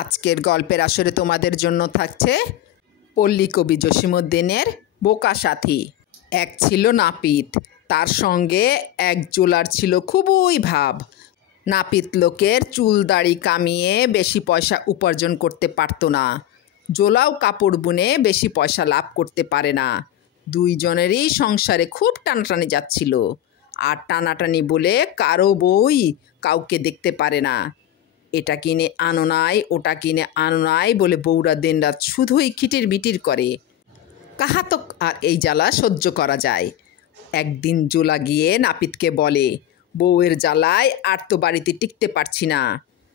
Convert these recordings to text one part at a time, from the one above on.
আজকের গল্পের আসরে তোমাদের জন্য থাকছে পল্লী কবি জসীমউদ্দীনের বোকা সাথী। এক ছিল নাপিত, তার সঙ্গে এক জোলার ছিল খুবই ভাব। নাপিত লোকের চুল দাড়ি কামিয়ে বেশি পয়সা উপার্জন করতে পারত না, জোলাও কাপড় বুনে বেশি পয়সা লাভ করতে পারে না। দুইজনেরই সংসারে খুব টানাটানি যাচ্ছিল, আর টানাটানি বলে কারো বই কাউকে দেখতে পারে না। এটা কিনে আনো নাই, ওটা কিনে আনো নাই বলে বউরা দিনরাত শুধুই খিটির মিটির করে। কাহাতক আর এই জ্বালা সহ্য করা যায়। একদিন জোলা গিয়ে নাপিতকে বলে, বউয়ের জ্বালায় আর তো বাড়িতে টিকতে পারছি না।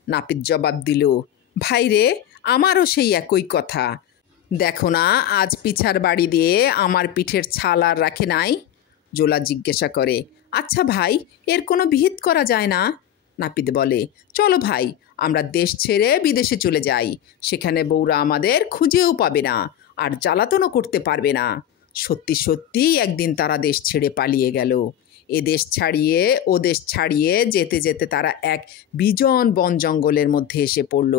নাপিত জবাব দিল, ভাই রে, আমারও সেই একই কথা। দেখো না, আজ পিছার বাড়ি দিয়ে আমার পিঠের ছাল আর রাখে নাই। জোলা জিজ্ঞাসা করে, আচ্ছা ভাই, এর কোনো বিহিত করা যায় না? নাপিত বলে, চলো ভাই, আমরা দেশ ছেড়ে বিদেশে চলে যাই। সেখানে বউরা আমাদের খুঁজেও পাবে না, আর জ্বালাতনও করতে পারবে না। সত্যি সত্যি একদিন তারা দেশ ছেড়ে পালিয়ে গেল। এ দেশ ছাড়িয়ে ও দেশ ছাড়িয়ে যেতে যেতে তারা এক বিজন বন জঙ্গলের মধ্যে এসে পড়ল।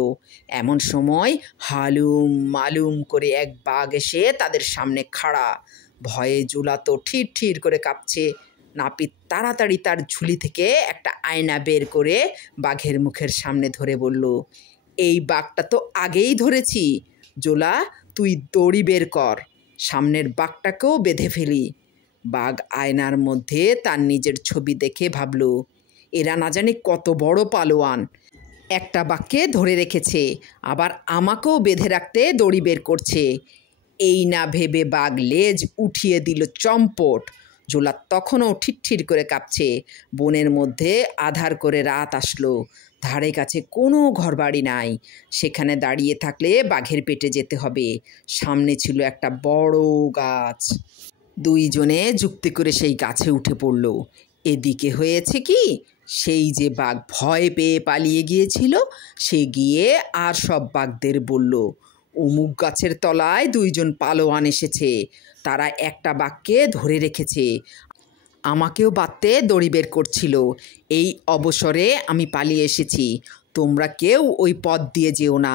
এমন সময় হালুম মালুম করে এক বাঘ এসে তাদের সামনে খাড়া। ভয়ে জোলা তো ঠির ঠির করে কাঁপছে। নাপিত তাড়াতাড়ি তার ঝুলি থেকে একটা আয়না বের করে বাঘের মুখের সামনে ধরে বলল, এই বাঘটা তো আগেই ধরেছি। জোলা, তুই দড়ি বের কর, সামনের বাঘটাকেও বেঁধে ফেলি। বাঘ আয়নার মধ্যে তার নিজের ছবি দেখে ভাবল, এরা না জানি কত বড় পালোয়ান, একটা বাঘকে ধরে রেখেছে, আবার আমাকেও বেঁধে রাখতে দড়ি বের করছে। এই না ভেবে বাঘ লেজ উঠিয়ে দিল চম্পট। জোলা তখনও ঠিরঠির করে কাঁপছে। বনের মধ্যে আধার করে রাত আসলো, ধারে কাছে কোনো ঘরবাড়ি নাই। সেখানে দাঁড়িয়ে থাকলে বাঘের পেটে যেতে হবে। সামনে ছিল একটা বড় গাছ। দুইজনে যুক্তি করে সেই গাছে উঠে পড়ল। এদিকে হয়েছে কি, সেই যে বাঘ ভয় পেয়ে পালিয়ে গিয়েছিল, সে গিয়ে আর সব বাঘদের বলল, অমুক গাছের তলায় দুইজন পালোয়ান এসেছে, তারা একটা বাঘকে ধরে রেখেছে, আমাকেও বাঁধতে দড়ি বের করছিল। এই অবসরে আমি পালিয়ে এসেছি, তোমরা কেউ ওই পথ দিয়ে যেও না।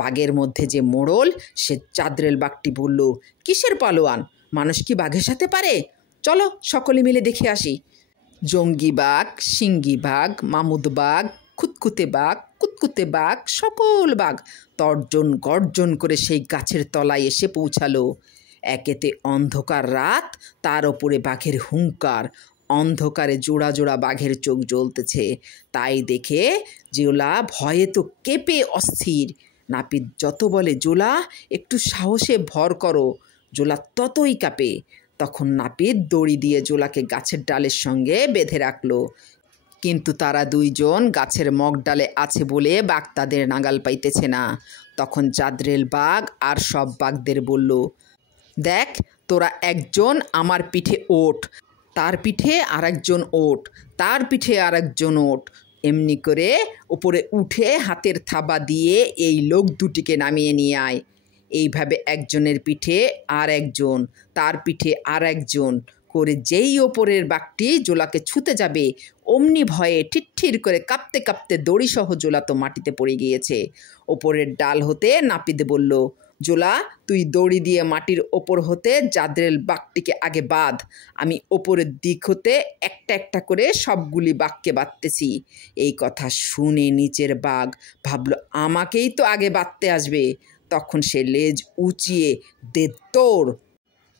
বাঘের মধ্যে যে মোড়ল, সে চাঁদরেল বাঘটি বলল, কিসের পালোয়ান? মানুষ কি বাঘের সাথে পারে? চলো সকলে মিলে দেখে আসি। জঙ্গি বাঘ, সিঙ্গি বাঘ, মামুদ বাঘ, খুঁতখুঁতে বাঘ, কুতকুতে বাঘ, সকল বাঘ তর্জন গর্জন করে সেই গাছের তলায় এসে পৌঁছালো। একেতে অন্ধকার রাত, তার ওপরে বাঘের হুঙ্কার। অন্ধকারে জোড়া জোড়া বাঘের চোখ জ্বলতেছে। তাই দেখে জোলা ভয়ে তো কেঁপে অস্থির। নাপিত যত বলে, জোলা একটু সাহসে ভর করো, জোলা ততই কাঁপে। তখন নাপিত দড়ি দিয়ে জোলাকে গাছের ডালের সঙ্গে বেঁধে রাখলো। কিন্তু তারা দুইজন গাছের মগডালে আছে বলে বাঘ তাদের নাগাল পাইতেছে না। তখন চাঁদরেল বাঘ আর সব বাঘদের বলল, দেখ, তোরা একজন আমার পিঠে ওঠ, তার পিঠে আর একজন ওঠ, তার পিঠে আর একজন ওঠ। এমনি করে উপরে উঠে হাতের থাবা দিয়ে এই লোক দুটিকে নামিয়ে নিয়ে আয়। এইভাবে একজনের পিঠে আর একজন, তার পিঠে আর একজন করে যেই ওপরের বাঘটি জোলাকে ছুঁতে যাবে, অমনি ভয়ে ঠিরঠির করে কাঁপতে কাঁপতে দড়িসহ জোলা তো মাটিতে পড়ে গিয়েছে। ওপরের ডাল হতে নাপিত বলল, জোলা, তুই দড়ি দিয়ে মাটির ওপর হতে চাঁদরেল বাঘটিকে আগে বাঁধ, আমি ওপরের দিক হতে একটা একটা করে সবগুলি বাঘকে বাঁধতেছি। এই কথা শুনে নিচের বাঘ ভাবল, আমাকেই তো আগে বাঁধতে আসবে। তখন সে লেজ উঁচিয়ে দে তোর।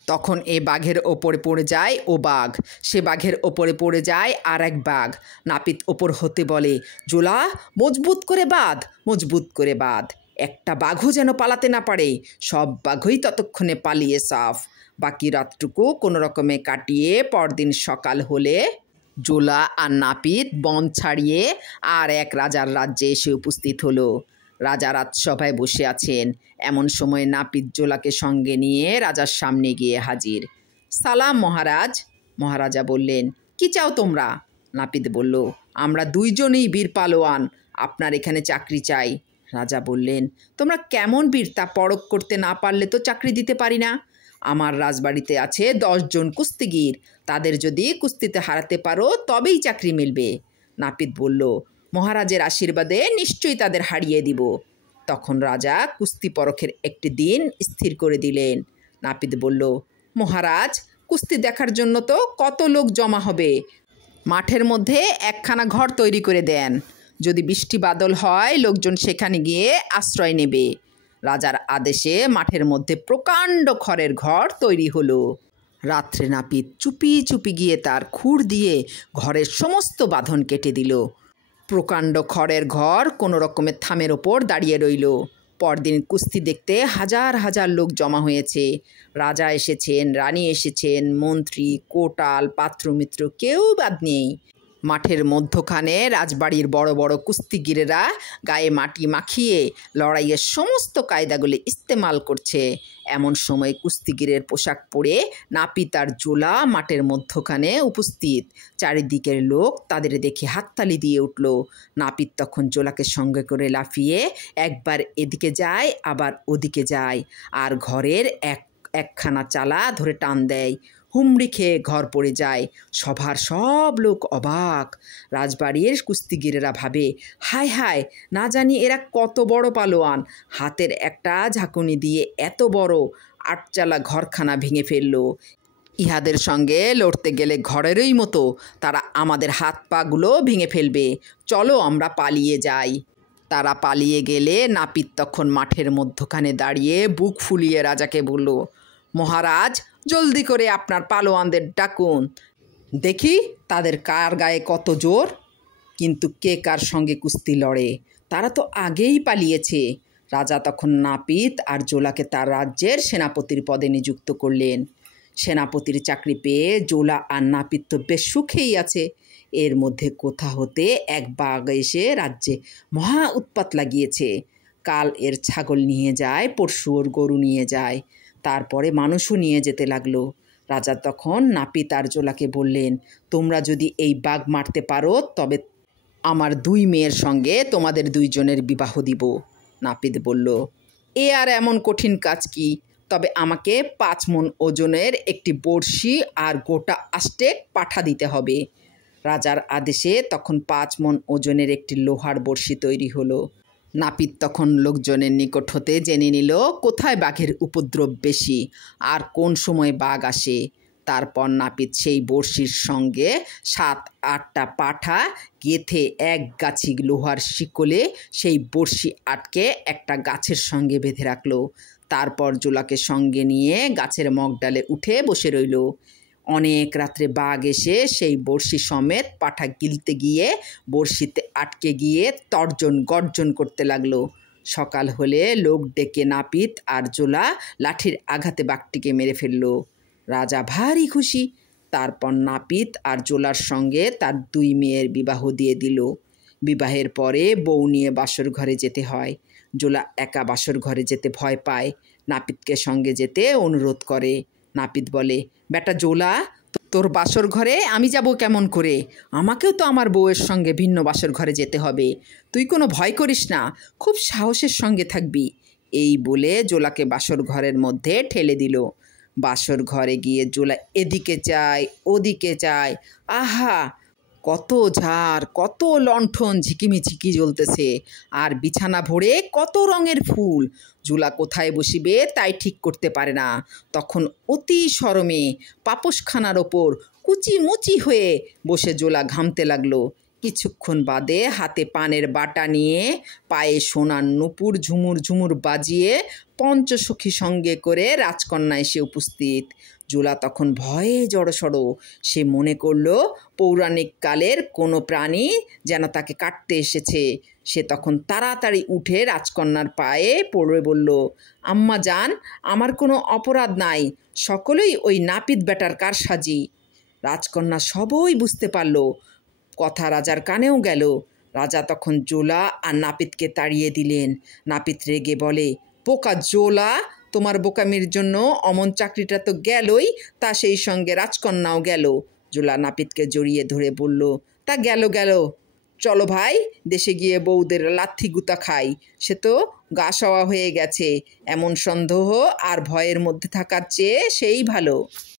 তখন এ বাঘের ওপরে পড়ে যায় ও বাঘ, সে বাঘের ওপরে পড়ে যায় আর এক বাঘ। নাপিত ওপর হতে বলে, জোলা, মজবুত করে বাঁধ, মজবুত করে বাঁধ, একটা বাঘও যেন পালাতে না পারে। সব বাঘই ততক্ষণে পালিয়ে সাফ। বাকি রাতটুকু কোনো রকমে কাটিয়ে পরদিন সকাল হলে জোলা আর নাপিত বন ছাড়িয়ে আর এক রাজার রাজ্যে এসে উপস্থিত হলো। রাজা রাজসভায় বসে আছেন। এমন সময় নাপিত জোলাকে সঙ্গে নিয়ে রাজার সামনে গিয়ে হাজির। সালাম মহারাজ। মহারাজা বললেন, কি চাও তোমরা? নাপিত বলল, আমরা দুইজনই বীর পালোয়ান, আপনার এখানে চাকরি চাই। রাজা বললেন, তোমরা কেমন বীর তা পরখ করতে না পারলে তো চাকরি দিতে পারি না। আমার রাজবাড়িতে আছে 10 জন কুস্তিগীর, তাদের যদি কুস্তিতে হারাতে পারো তবেই চাকরি মিলবে। নাপিত বলল, মহারাজের আশীর্বাদে নিশ্চয়ই তাদের হারিয়ে দিব। তখন রাজা কুস্তি পরখের একটি দিন স্থির করে দিলেন। নাপিত বলল, মহারাজ, কুস্তি দেখার জন্য তো কত লোক জমা হবে। মাঠের মধ্যে একখানা ঘর তৈরি করে দেন। যদি বৃষ্টি বাদল হয়, লোকজন সেখানে গিয়ে আশ্রয় নেবে। রাজার আদেশে মাঠের মধ্যে প্রকাণ্ড খড়ের ঘর তৈরি হলো। রাত্রে নাপিত চুপি চুপি গিয়ে তার খুর দিয়ে ঘরের সমস্ত বাঁধন কেটে দিল। প্রকাণ্ড খড়ের ঘর কোনো রকমের থামের ওপর দাঁড়িয়ে রইল। পরদিন কুস্তি দেখতে হাজার হাজার লোক জমা হয়েছে। রাজা এসেছেন, রানী এসেছেন, মন্ত্রী, কোটাল, পাত্রমিত্র, কেউ বাদ নেই। মাঠের মধ্যখানে রাজবাড়ির বড় বড় কুস্তিগিরেরা গায়ে মাটি মাখিয়ে লড়াইয়ের সমস্ত কায়দাগুলি ইস্তেমাল করছে। এমন সময় কুস্তিগিরের পোশাক পরে নাপিত আর জোলা মাঠের মধ্যখানে উপস্থিত। চারিদিকের লোক তাদের দেখে হাততালি দিয়ে উঠল। নাপিত তখন জোলাকে সঙ্গে করে লাফিয়ে একবার এদিকে যায়, আবার ওদিকে যায়, আর ঘরের একখানা চালা ধরে টান দেয়। হুমড়ি খেয়ে ঘর পড়ে যায়। সভার সব লোক অবাক। রাজবাড়ির কুস্তিগিরেরা ভাবে, হায় হায়, না জানি এরা কত বড় পালোয়ান। হাতের একটা ঝাঁকুনি দিয়ে এত বড় আটচালা ঘরখানা ভেঙে ফেলল। ইহাদের সঙ্গে লড়তে গেলে ঘরেরই মতো তারা আমাদের হাত পাগুলো ভেঙে ফেলবে। চলো আমরা পালিয়ে যাই। তারা পালিয়ে গেলে নাপিত তখন মাঠের মধ্যখানে দাঁড়িয়ে বুক ফুলিয়ে রাজাকে বলল, মহারাজ, জলদি করে আপনার পালোয়ানদের ডাকুন, দেখি তাদের কার গায়ে কত জোর। কিন্তু কে কার সঙ্গে কুস্তি লড়ে? তারা তো আগেই পালিয়েছে। রাজা তখন নাপিত আর জোলাকে তার রাজ্যের সেনাপতির পদে নিযুক্ত করলেন। সেনাপতির চাকরি পেয়ে জোলা আর নাপিত তো বেশ সুখেই আছে। এর মধ্যে কোথা হতে এক বাঘ এসে রাজ্যে মহা উৎপাত লাগিয়েছে। কাল এর ছাগল নিয়ে যায়, পরশু ওর গরু নিয়ে যায়, তারপরে মানুষও নিয়ে যেতে লাগলো। রাজা তখন নাপিত আর জোলাকে বললেন, তোমরা যদি এই বাঘ মারতে পারো তবে আমার 2 মেয়ের সঙ্গে তোমাদের 2 জনের বিবাহ দিব। নাপিত বলল, এ আর এমন কঠিন কাজ কি? তবে আমাকে 5 মণ ওজনের একটি বড়শি আর গোটা আষ্টেক পাঠা দিতে হবে। রাজার আদেশে তখন 5 মণ ওজনের একটি লোহার বড়শি তৈরি হলো। নাপিত তখন লোকজনের নিকট হতে জেনে নিল কোথায় বাঘের উপদ্রব বেশি আর কোন সময় বাঘ আসে। তারপর নাপিত সেই বড়শির সঙ্গে 7-8টা পাঠা গেঁথে এক গাছি লোহার শিকলে সেই বড়শি আটকে একটা গাছের সঙ্গে বেঁধে রাখল। তারপর জোলাকে সঙ্গে নিয়ে গাছের মগডালে উঠে বসে রইল। অনেক রাত্রে বাঘ এসে সেই বড়শি সমেত পাঠা গিলতে গিয়ে বড়শিতে আটকে গিয়ে তর্জন গর্জন করতে লাগলো। সকাল হলে লোক ডেকে নাপিত আর জোলা লাঠির আঘাতে বাঘটিকে মেরে ফেলল। রাজা ভারী খুশি। তারপর নাপিত আর জোলার সঙ্গে তার 2 মেয়ের বিবাহ দিয়ে দিল। বিবাহের পরে বউ নিয়ে বাসর ঘরে যেতে হয়। জোলা একা বাসর ঘরে যেতে ভয় পায়। নাপিতকে সঙ্গে যেতে অনুরোধ করে। নাপিত বলে, বেটা জোলা, তোর বাসর ঘরে আমি যাব কেমন করে? আমাকেও তো আমার বউয়ের সঙ্গে ভিন্ন বাসর ঘরে যেতে হবে। তুই কোনো ভয় করিস না, খুব সাহসের সঙ্গে থাকবি। এই বলে জোলাকে বাসর ঘরের মধ্যে ঠেলে দিল। বাসর ঘরে গিয়ে জোলা এদিকে চায়, ওদিকে চায়। আহা, কত ঝাড়, কত লণ্ঠন ঝিকিমিঝিকি জ্বলতেছে, আর বিছানা ভরে কত রঙের ফুল। জোলা কোথায় বসিবে তাই ঠিক করতে পারে না। তখন অতি শরমে পাপোশখানার ওপর কুচিমুচি হয়ে বসে জোলা ঘামতে লাগলো। কিছুক্ষণ বাদে হাতে পানের বাটা নিয়ে পায়ে সোনার নুপুর ঝুমুর ঝুমুর বাজিয়ে পঞ্চসখী সঙ্গে করে রাজকন্যা এসে উপস্থিত। জোলা তখন ভয়ে জড়সড়। সে মনে করল পৌরাণিক কালের কোনো প্রাণী যেন তাকে কাটতে এসেছে। সে তখন তাড়াতাড়ি উঠে রাজকন্যার পায়ে পড়ে বলল, আম্মা জান, আমার কোনো অপরাধ নাই, সকলেই ওই নাপিত বেটার কারসাজি। রাজকন্যা সবই বুঝতে পারল। কথা রাজার কানেও গেল। রাজা তখন জোলা আর নাপিতকে তাড়িয়ে দিলেন। নাপিত রেগে বলে, বোকা জোলা, তোমার বোকামির জন্য অমন চাকরিটা তো গেলই, তা সেই সঙ্গে রাজকন্যাও গেল। জোলা নাপিতকে জড়িয়ে ধরে বলল, তা গেল গেল, চলো ভাই, দেশে গিয়ে বউদের লাথি গুতা খাই। সে তো গা সওয়া হয়ে গেছে। এমন সন্দেহ আর ভয়ের মধ্যে থাকার চেয়ে সেই ভালো।